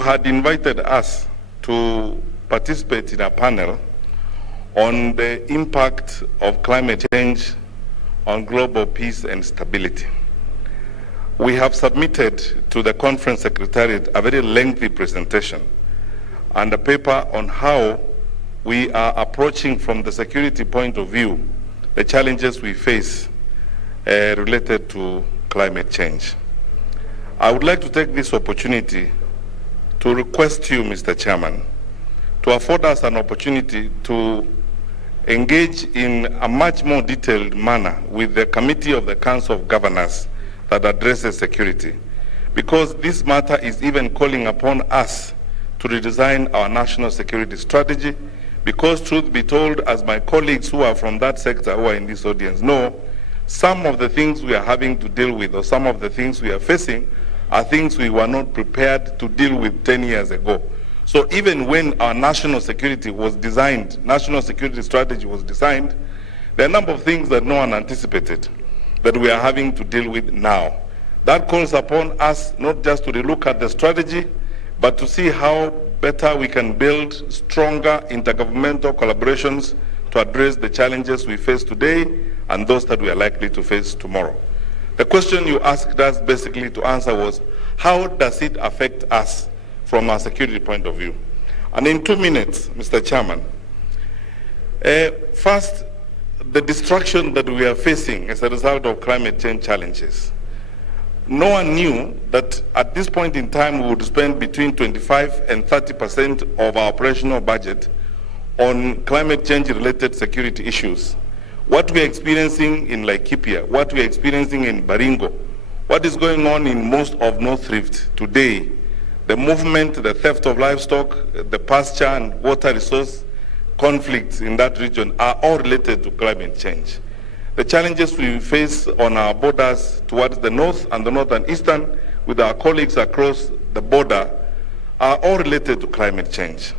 had invited us to participate in a panel on the impact of climate change on global peace and stability. We have submitted to the conference secretariat a very lengthy presentation and a paper on how we are approaching from the security point of view the challenges we face related to climate change. I would like to take this opportunity to request you, Mr. Chairman, to afford us an opportunity to engage in a much more detailed manner with the Committee of the Council of Governors that addresses security, because this matter is even calling upon us to redesign our national security strategy, because truth be told, as my colleagues who are from that sector who are in this audience know, some of the things we are having to deal with or some of the things we are facing are things we were not prepared to deal with 10 years ago. So even when our national security was designed, national security strategy was designed, there are a number of things that no one anticipated that we are having to deal with now. That calls upon us not just to relook at the strategy, but to see how better we can build stronger intergovernmental collaborations to address the challenges we face today and those that we are likely to face tomorrow. The question you asked us basically to answer was, how does it affect us from a security point of view? And in 2 minutes, Mr. Chairman, first, the destruction that we are facing as a result of climate change challenges. No one knew that at this point in time we would spend between 25 and 30% of our operational budget on climate change related security issues. What we are experiencing in Laikipia, what we are experiencing in Baringo, what is going on in most of North Rift today, the movement, the theft of livestock, the pasture and water resource conflicts in that region are all related to climate change. The challenges we face on our borders towards the north and the north and eastern with our colleagues across the border are all related to climate change.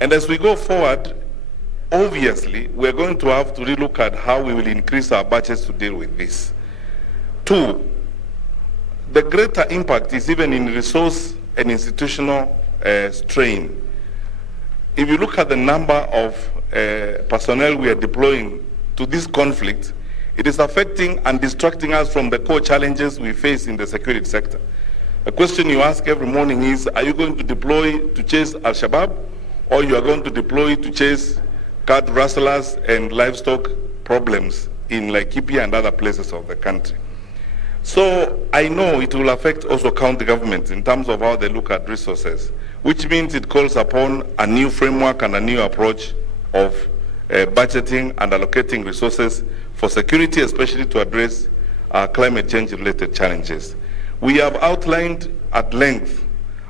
And as we go forward, obviously, we're going to have to relook at how we will increase our budgets to deal with this. Two, the greater impact is even in resource and institutional strain. If you look at the number of personnel we are deploying to this conflict, it is affecting and distracting us from the core challenges we face in the security sector. The question you ask every morning is, are you going to deploy to chase Al-Shabaab, or you are going to deploy to chase cat rustlers and livestock problems in Laikipia and other places of the country? So I know it will affect also county governments in terms of how they look at resources, which means it calls upon a new framework and a new approach of budgeting and allocating resources for security, especially to address climate change related challenges. We have outlined at length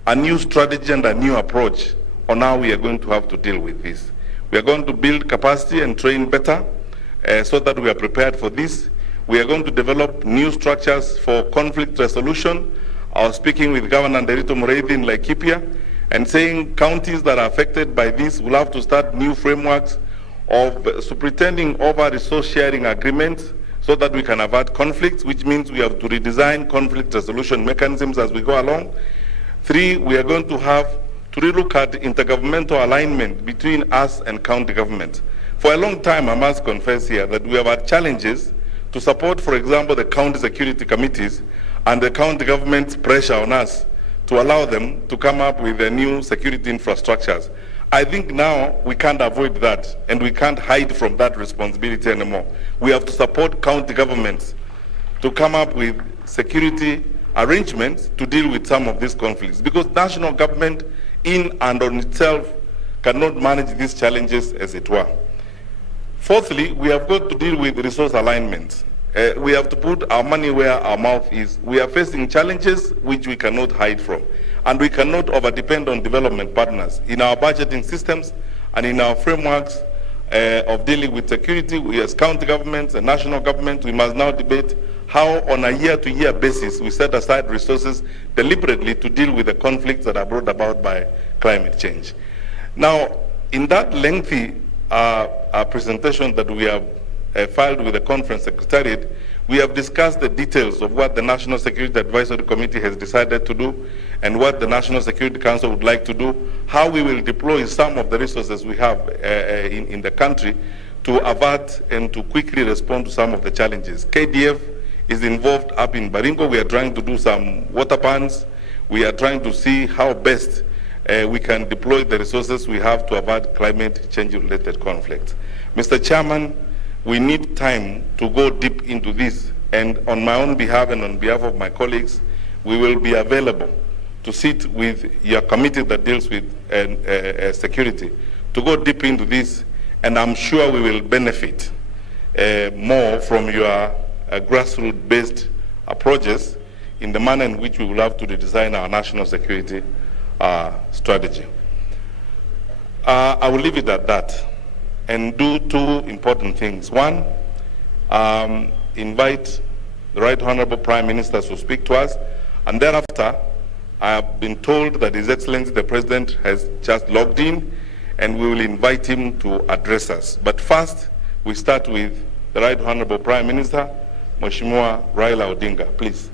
a new strategy and a new approach on how we are going to have to deal with this. We are going to build capacity and train better so that we are prepared for this. We are going to develop new structures for conflict resolution. I was speaking with Governor Nderito Mureithi in Laikipia and saying counties that are affected by this will have to start new frameworks of superintending over resource sharing agreements so that we can avert conflicts, which means we have to redesign conflict resolution mechanisms as we go along. Three, we are going to have to relook at intergovernmental alignment between us and county government. For a long time, I must confess here that we have had challenges to support, for example, the county security committees and the county government's pressure on us to allow them to come up with their new security infrastructures. I think now we can't avoid that and we can't hide from that responsibility anymore. We have to support county governments to come up with security arrangements to deal with some of these conflicts, because national government in and on itself cannot manage these challenges as it were. Fourthly, we have got to deal with resource alignment. We have to put our money where our mouth is. We are facing challenges which we cannot hide from, and we cannot overdepend on development partners. In our budgeting systems and in our frameworks of dealing with security, we as county governments and national government, we must now debate how on a year-to-year basis we set aside resources deliberately to deal with the conflicts that are brought about by climate change. Now, in that lengthy presentation that we have filed with the conference secretariat, We have discussed the details of what the National Security Advisory Committee has decided to do and what the National Security Council would like to do, how we will deploy some of the resources we have in the country to avert and to quickly respond to some of the challenges. KDF is involved up in Baringo. We are trying to do some water pans. We are trying to see how best we can deploy the resources we have to avert climate change-related conflicts. Mr. Chairman, we need time to go deep into this, and on my own behalf and on behalf of my colleagues, we will be available to sit with your committee that deals with security, to go deep into this, and I'm sure we will benefit more from your grassroots-based approaches in the manner in which we will have to redesign our national security strategy. I will leave it at that and do two important things. One, invite the Right Honorable Prime Minister to speak to us, and thereafter, I have been told that His Excellency the President has just logged in, and we will invite him to address us. But first, we start with the Right Honorable Prime Minister, Mheshimiwa Raila Odinga, please.